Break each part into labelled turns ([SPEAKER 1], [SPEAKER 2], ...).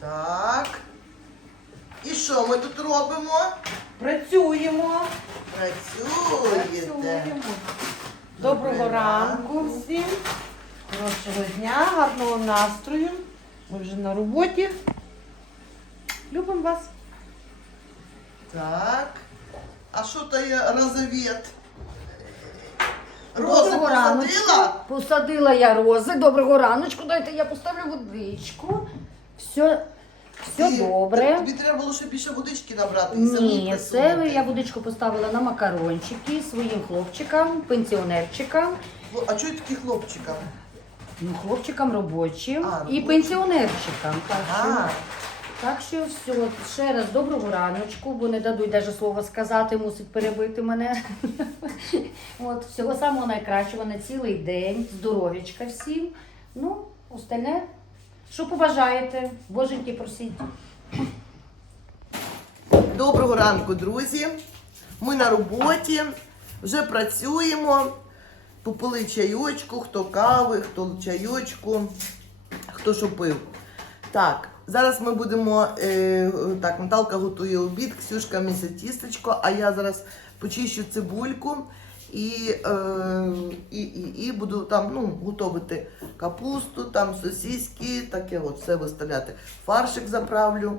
[SPEAKER 1] Так. І що ми тут робимо?
[SPEAKER 2] Працюємо.
[SPEAKER 1] Працюєте.
[SPEAKER 2] Працюємо. Доброго ранку всім. Хорошого дня, гарного настрою. Ми вже на роботі. Любимо вас.
[SPEAKER 1] Так. А що то є розовет? Рози
[SPEAKER 3] Доброго
[SPEAKER 1] посадила?
[SPEAKER 3] раночку. Посадила я рози. Доброго раночку. Дайте я поставлю водичку. Все, все
[SPEAKER 1] Ти-
[SPEAKER 3] добре.
[SPEAKER 1] Тобі треба було ще більше водички набрати. і
[SPEAKER 3] Ні, це я водичку поставила на макарончики своїм хлопчикам, пенсіонерчикам,
[SPEAKER 1] А чого такі хлопчика?
[SPEAKER 3] ну, хлопчикам робочим
[SPEAKER 1] А,
[SPEAKER 3] і
[SPEAKER 1] робочим.
[SPEAKER 3] пенсіонерчикам. Так що,
[SPEAKER 1] А,
[SPEAKER 3] так що все, ще раз доброго раночку, бо не дадуть навіть слова сказати, мусить перебити мене. От, всього самого найкращого на цілий день, здоров'ячка всім. Ну, остальне, що побажаєте, боженьки просіть.
[SPEAKER 1] Доброго ранку, друзі. Ми на роботі, вже працюємо. Попили чайочку, хто кави, хто чайочку, хто що пив. Так, зараз ми будемо. Е, так, Наталка готує обід, Ксюшка місяць тістечко, а я зараз почищу цибульку і, е, і, і, і буду там ну, готувати капусту, там сосиски, таке от все виставляти. Фаршик заправлю.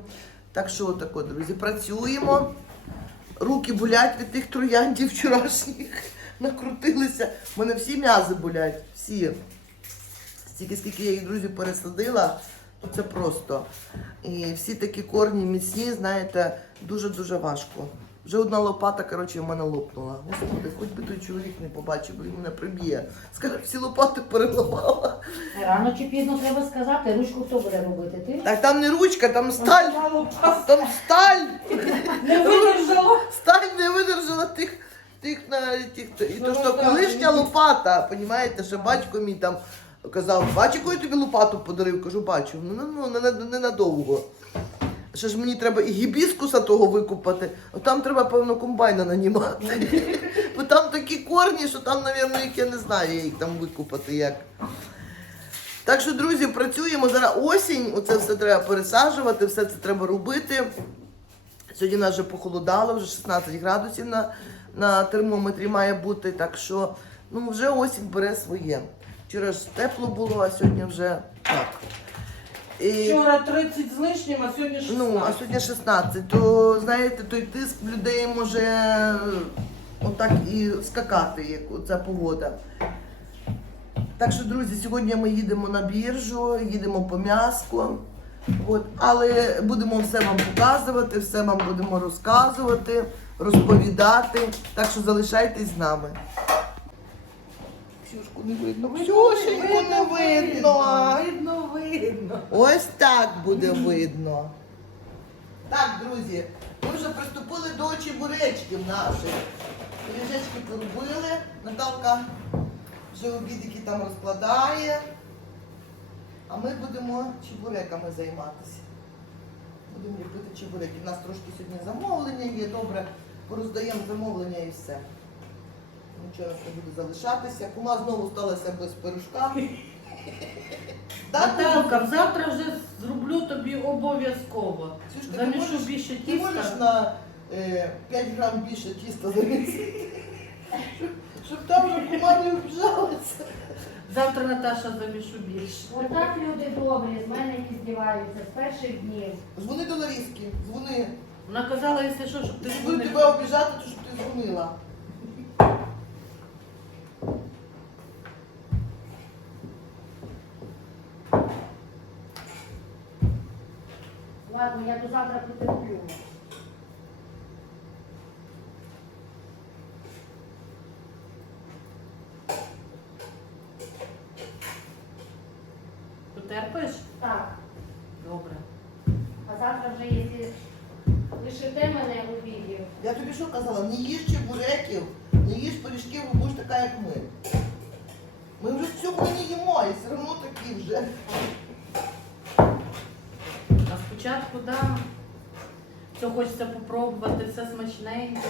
[SPEAKER 1] Так що отако, друзі, працюємо. Руки болять від тих трояндів вчорашніх. Накрутилися. У мене всі м'язи болять. Всі. Стільки, скільки я їх, друзі, пересадила, це просто. І всі такі корні міцні, знаєте, дуже-дуже важко. Вже одна лопата, коротше, в мене лопнула. Господи, хоч би той чоловік не побачив, бо він мене приб'є. Скаже, всі лопати переламала.
[SPEAKER 3] Рано чи пізно треба сказати, ручку хто буде робити? Ти?
[SPEAKER 1] Так там не ручка, там сталь. Там сталь.
[SPEAKER 2] Не видержала.
[SPEAKER 1] Сталь не видержала тих, тих на тих. І то, що колишня лопата, понімаєте, що батько мій там казав, бач, яку я тобі лопату подарив, кажу, бачу, ну, ну, ну не, не. Що ж мені треба і гібіскуса того викупати, а там треба, певно, комбайна нанімати. Бо там такі корні, що там, мабуть, їх я не знаю, як їх там викупати як. Так що, друзі, працюємо зараз осінь, оце все треба пересаджувати, все це треба робити. Сьогодні нас вже похолодало, вже 16 градусів на, на термометрі має бути, так що ну, вже осінь бере своє. Вчора ж тепло було, а сьогодні вже так. І,
[SPEAKER 2] Вчора 30 з лишнім, а сьогодні 16.
[SPEAKER 1] ну, а сьогодні 16, то знаєте, той тиск в людей може е, отак і скакати, як оця погода. Так що, друзі, сьогодні ми їдемо на біржу, їдемо по м'яску. От, але будемо все вам показувати, все вам будемо розказувати, розповідати. Так що залишайтесь з нами. Ксюшку не видно. Ксюшеньку не видно.
[SPEAKER 2] Видно, видно.
[SPEAKER 1] Ось так буде видно. Так, друзі, ми вже приступили до чебуречків наших. Пиріжечки поробили. Наталка вже обідики там розкладає. А ми будемо чебуреками займатися. Будемо ліпити чебуреки. У нас трошки сьогодні замовлення є, добре, пороздаємо замовлення і все. Нічого не буде залишатися. Кума знову сталася без пирожка.
[SPEAKER 2] Наталка, завтра вже зроблю тобі обов'язково.
[SPEAKER 1] Ксюшка, ти
[SPEAKER 2] Замішу
[SPEAKER 1] можеш-
[SPEAKER 2] більше
[SPEAKER 1] Ти можеш
[SPEAKER 2] тіста.
[SPEAKER 1] на е, 5 грам більше тіста замісити? Щоб- Щоб там вже кума не обіжалася.
[SPEAKER 2] Завтра Наташа замішу більше.
[SPEAKER 3] Отак люди добрі, з мене які здіваються з перших днів.
[SPEAKER 1] Дзвони до Ларіски, дзвони.
[SPEAKER 2] Вона казала, якщо що, щоб ти
[SPEAKER 1] Ти будуть
[SPEAKER 2] дзвонив.
[SPEAKER 1] тебе обіжати, то щоб ти дзвонила.
[SPEAKER 3] Ладно, я до завтра потерплю.
[SPEAKER 2] Спочатку, да, Все хочеться попробувати, все смачненько.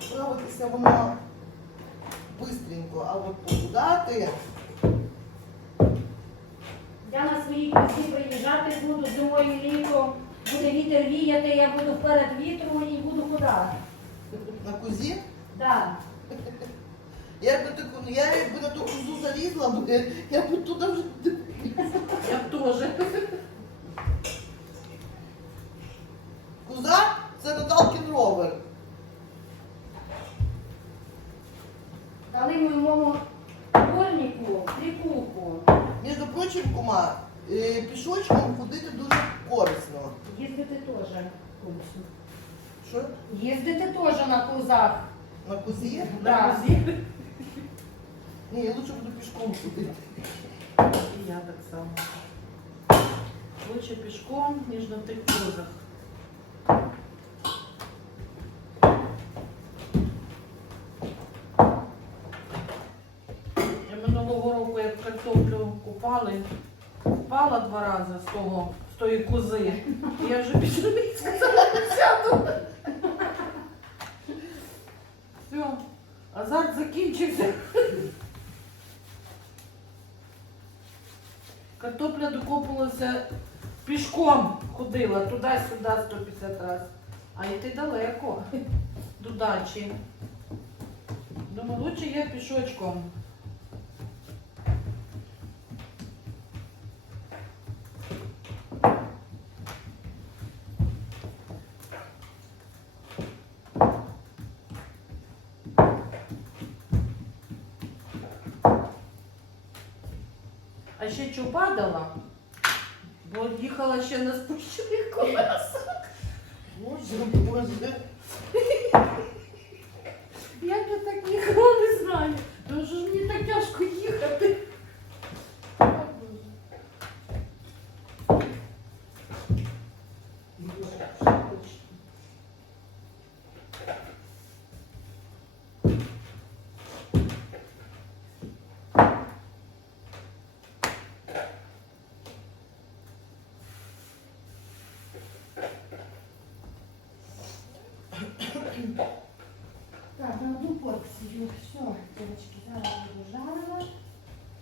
[SPEAKER 1] Справитися воно бистренько, а от похудати.
[SPEAKER 3] Я на своїй кузі приїжджати буду зимою літом. Буде вітер віяти, я буду вперед вітру і буду куди.
[SPEAKER 1] На кузі.
[SPEAKER 3] Да.
[SPEAKER 1] Якби ну я якби на ту кузу залізла, я б туди вже.
[SPEAKER 2] Я теж.
[SPEAKER 1] Куза це Наталкін ровер.
[SPEAKER 3] Дали моєму школьнику трикулку.
[SPEAKER 1] Між прочим, кума, е, пішочком ходити дуже корисно.
[SPEAKER 3] Їздити теж.
[SPEAKER 1] Що?
[SPEAKER 3] Їздити теж на кузах.
[SPEAKER 1] На кузі?
[SPEAKER 3] Да.
[SPEAKER 2] На кузі.
[SPEAKER 1] Ні, я лучше буду пішком ходити.
[SPEAKER 2] І я так само. Лучше пішком, ніж на тих козах. Я минулого року, як картоплю купали, впала два рази з того, з тої кози. Я вже більше не сказала, сяду. Все, азарт закінчився. Картопля докопувалася пішком ходила туди-сюди 150 разів. А йти далеко до дачі. Думаю, лучше я пішочком. А ще що падала, бо їхала ще не
[SPEAKER 3] спущених одну порцію. Все, дівчатки, зараз буду жарила.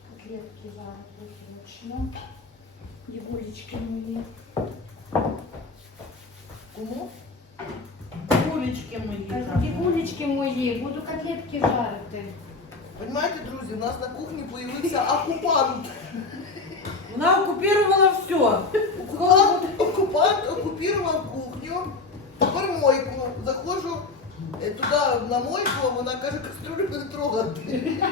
[SPEAKER 3] Котлетки зараз трохи начну. Дівулечки мої.
[SPEAKER 1] Кому?
[SPEAKER 2] Кулечки мої.
[SPEAKER 3] Кажу,
[SPEAKER 2] там.
[SPEAKER 3] дівулечки мої, буду котлетки жарити.
[SPEAKER 1] Понимаєте, друзі, у нас на кухні появився окупант.
[SPEAKER 2] Вона окупувала все.
[SPEAKER 1] Окупант, окупант окупував кухню. Тепер мойку. Заходжу е, Туди на мойку, а вона каже, кастрюлю не трогати.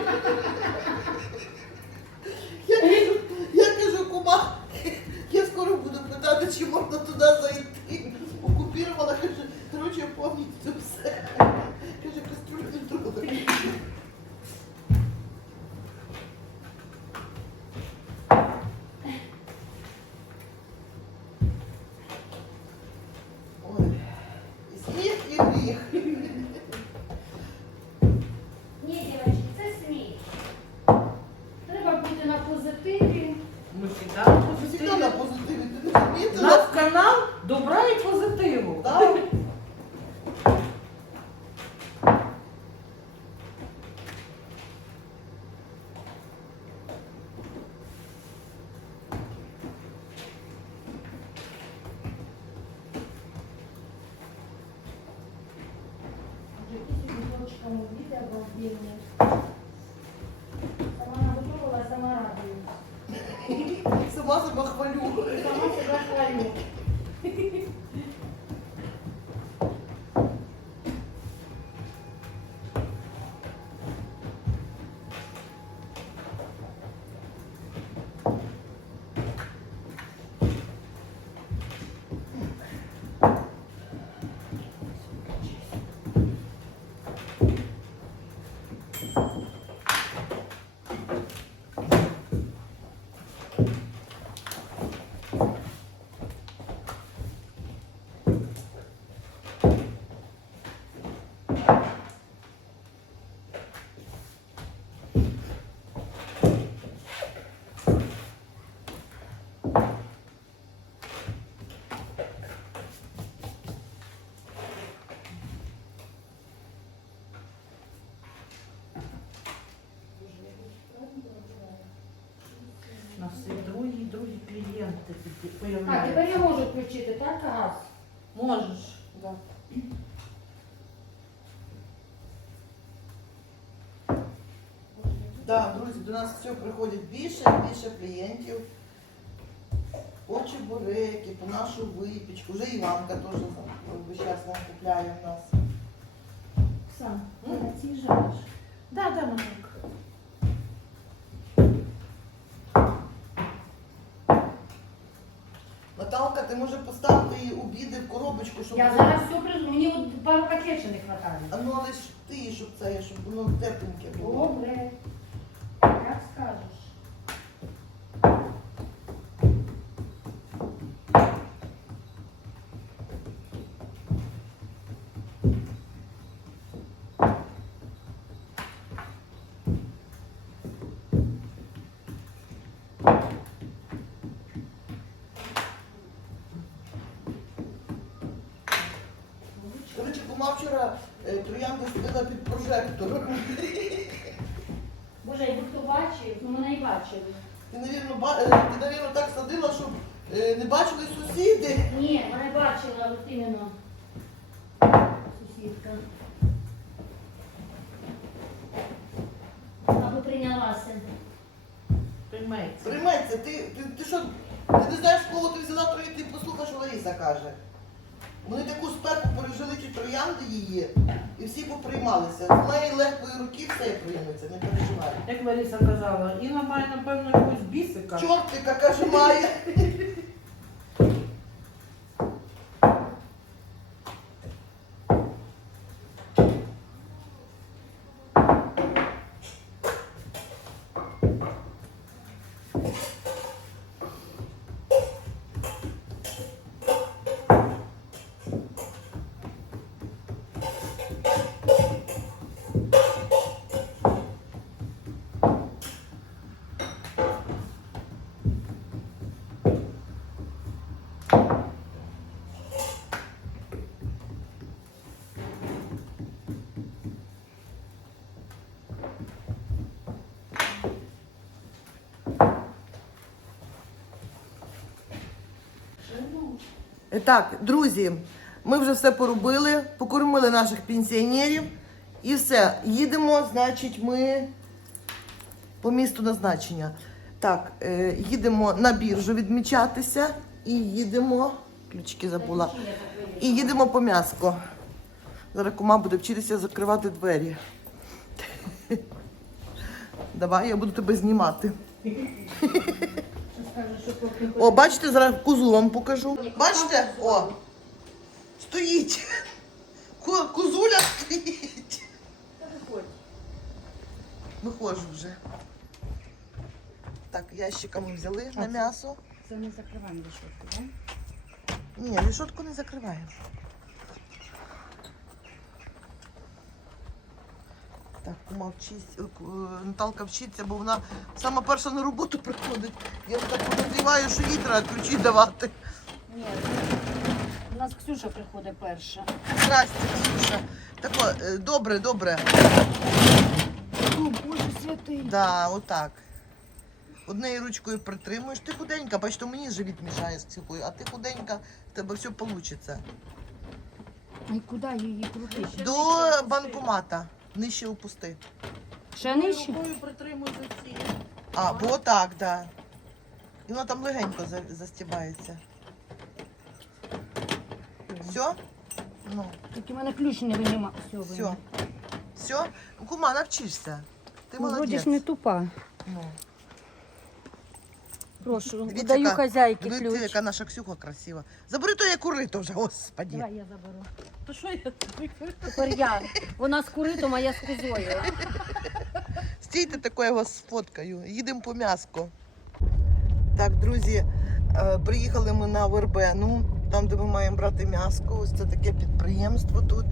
[SPEAKER 1] Я кажу, я кажу, кума, я скоро буду питати, чи можна туди зайти. Окупірована, каже, коротше, повністю все. Каже, кастрюлю не трогати. Ой, і сміх, і гріх.
[SPEAKER 3] Ні, дівчатки, це сміх. Треба бути на позитиві.
[SPEAKER 2] Ми завжди на
[SPEAKER 1] Всегда на
[SPEAKER 2] позитиві.
[SPEAKER 1] позитиві, ти не замітила?
[SPEAKER 2] Наш канал добра і
[SPEAKER 1] Так,
[SPEAKER 2] появляється.
[SPEAKER 3] тепер я можу включити, так, газ?
[SPEAKER 2] Можеш. Да.
[SPEAKER 1] Так, друзі, до нас все приходить більше і більше клієнтів. По чебуреки, по нашу випічку. Вже Іванка теж час купляє в нас.
[SPEAKER 3] Оксан, ти на цій жариш.
[SPEAKER 2] Да, да, Маринка.
[SPEAKER 1] Наталка, ти може поставити її обіди в коробочку, щоб
[SPEAKER 3] Я зараз все призу, мені от пару пакет ще не вистачає.
[SPEAKER 1] А ну але ж ти, щоб це, щоб воно тепленьке було.
[SPEAKER 3] Добре. Як скажеш.
[SPEAKER 1] Сидила.
[SPEAKER 3] Боже, якби хто бачив, ну мене і бачили.
[SPEAKER 1] Ти, навірно, ба- ти, навірно, так садила, щоб е, не бачили сусіди.
[SPEAKER 3] Ні, мене бачила, от іменно сусідка. Аби прийнялася.
[SPEAKER 2] Прийметься.
[SPEAKER 1] Прийметься, ти, ти, ти що, ти не знаєш, кого ти взяла троє, ти послухай, що Лариса каже. Вони таку спеку пережили ті троянди її, і всі поприймалися. З неї легкої руки все прийметься, не переживай.
[SPEAKER 2] Як Лариса казала, Інна має, напевно, якусь бісика.
[SPEAKER 1] Чортика, каже, має. Так, друзі, ми вже все поробили, покормили наших пенсіонерів і все. Їдемо, значить, ми по місту назначення. Так, е, їдемо на біржу відмічатися і їдемо. Ключики забула. І їдемо по м'яско. Зараз кума буде вчитися закривати двері. Давай, я буду тебе знімати. О, бачите, зараз кузу вам покажу. Бачите? О, стоїть. Кузуля стоїть. Виходжу вже. Так, ящика ми взяли на м'ясо.
[SPEAKER 3] Це не закриваємо рішетку, так?
[SPEAKER 1] Ні, рішетку не закриваємо. Так, кума вчись, е, е, Наталка вчиться, бо вона сама перша на роботу приходить. Я так подозріваю, що їй треба ключі давати.
[SPEAKER 3] Ні, у нас Ксюша приходить перша.
[SPEAKER 1] Здрасте, Ксюша. Так, е, добре, добре.
[SPEAKER 3] О, Боже святий.
[SPEAKER 1] Да, отак. Однією ручкою притримуєш. Ти худенька, бач, то мені живіт мішає з цього, а ти худенька, в тебе все вийде.
[SPEAKER 3] Ай, куди її крутити?
[SPEAKER 1] До банкомата. Нижче опусти.
[SPEAKER 3] Ще нижче?
[SPEAKER 2] Рукою притримуй за ці.
[SPEAKER 1] А, бо отак, да. І воно там легенько за- застібається. Все? Ну,
[SPEAKER 3] Тільки в мене ключ не виніма. Все,
[SPEAKER 1] все. Все? Кума, навчишся. Ти
[SPEAKER 3] Ну, вроді
[SPEAKER 1] молодець.
[SPEAKER 3] ж не тупа.
[SPEAKER 1] Ну.
[SPEAKER 3] Прошу,
[SPEAKER 1] Дивіться,
[SPEAKER 3] даю
[SPEAKER 1] яка-
[SPEAKER 3] хазяйки
[SPEAKER 1] Дивіться,
[SPEAKER 3] ключ.
[SPEAKER 1] яка наша Ксюха красива. Забери то як курито вже, господі.
[SPEAKER 3] Давай я заберу.
[SPEAKER 2] То що я тобі?
[SPEAKER 3] Тепер я. Вона з куритом, а я з козою.
[SPEAKER 1] Стійте тако, я вас сфоткаю. Їдемо по м'яско. Так, друзі, е, приїхали ми на Вербену, там, де ми маємо брати м'яско. Ось це таке підприємство тут.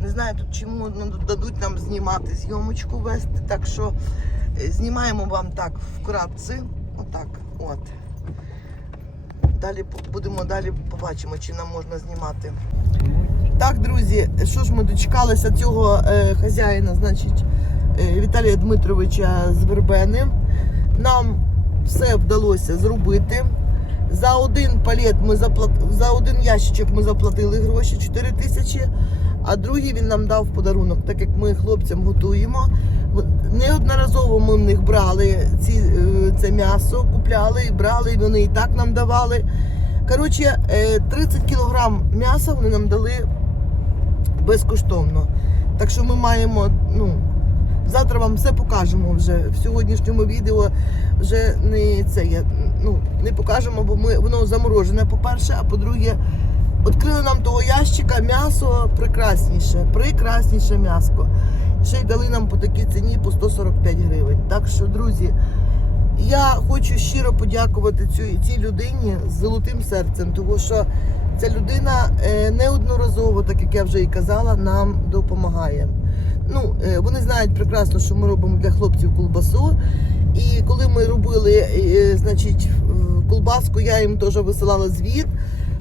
[SPEAKER 1] Не знаю тут чому ну, дадуть нам знімати зйомочку вести. Так що е, знімаємо вам так вкратце. Отак. От. Далі будемо далі побачимо, чи нам можна знімати. Так, друзі, що ж ми дочекалися цього е, хазяїна, значить, е, Віталія Дмитровича з Вербени. Нам все вдалося зробити. За один палет ми заплат... за один ящичок ми заплатили гроші 4 тисячі, а другий він нам дав в подарунок, так як ми хлопцям готуємо. Неодноразово ми в них брали ці, е, це м'ясо, купляли і брали, і вони і так нам давали. Коротше, е, 30 кілограм м'яса вони нам дали безкоштовно. Так що ми маємо, ну, завтра вам все покажемо вже. В сьогоднішньому відео вже не це я, ну, не покажемо, бо ми, воно заморожене, по-перше, а по-друге, відкрили нам того ящика м'ясо прекрасніше, прекрасніше м'яско. Ще й дали нам по такій ціні по 145 гривень. Так що, друзі, я хочу щиро подякувати цю, цій людині з золотим серцем, тому що ця людина е, неодноразово, так як я вже і казала, нам допомагає. Ну, е, вони знають прекрасно, що ми робимо для хлопців колбасу. І коли ми робили, е, значить, колбаску, я їм теж висилала звіт,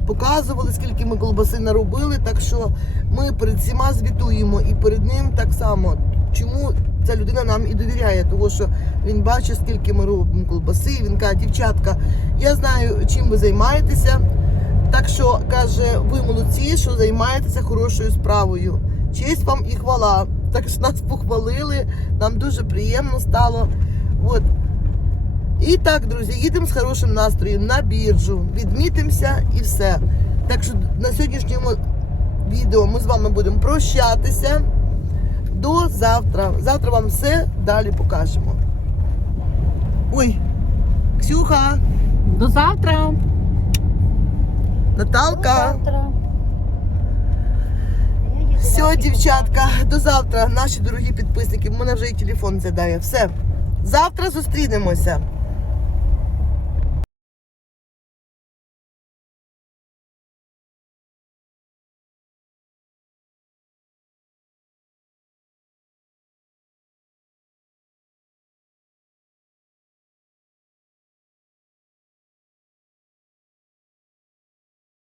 [SPEAKER 1] показували, скільки ми колбаси наробили. Так що ми перед всіма звітуємо і перед ним так само. Чому ця людина нам і довіряє? Тому що він бачить, скільки ми робимо колбаси. Він каже, дівчатка, я знаю, чим ви займаєтеся. Так що каже, ви молодці, що займаєтеся хорошою справою. Честь вам і хвала. Так що нас похвалили, нам дуже приємно стало. От. І так, друзі, їдемо з хорошим настроєм на біржу, відмітимося і все. Так що на сьогоднішньому відео ми з вами будемо прощатися. До завтра. Завтра вам все далі покажемо. Ой, Ксюха,
[SPEAKER 2] До завтра.
[SPEAKER 1] Наталка.
[SPEAKER 3] До Завтра.
[SPEAKER 1] Все, дівчатка, до завтра, наші дорогі підписники. У мене вже і телефон задає. Все. Завтра зустрінемося.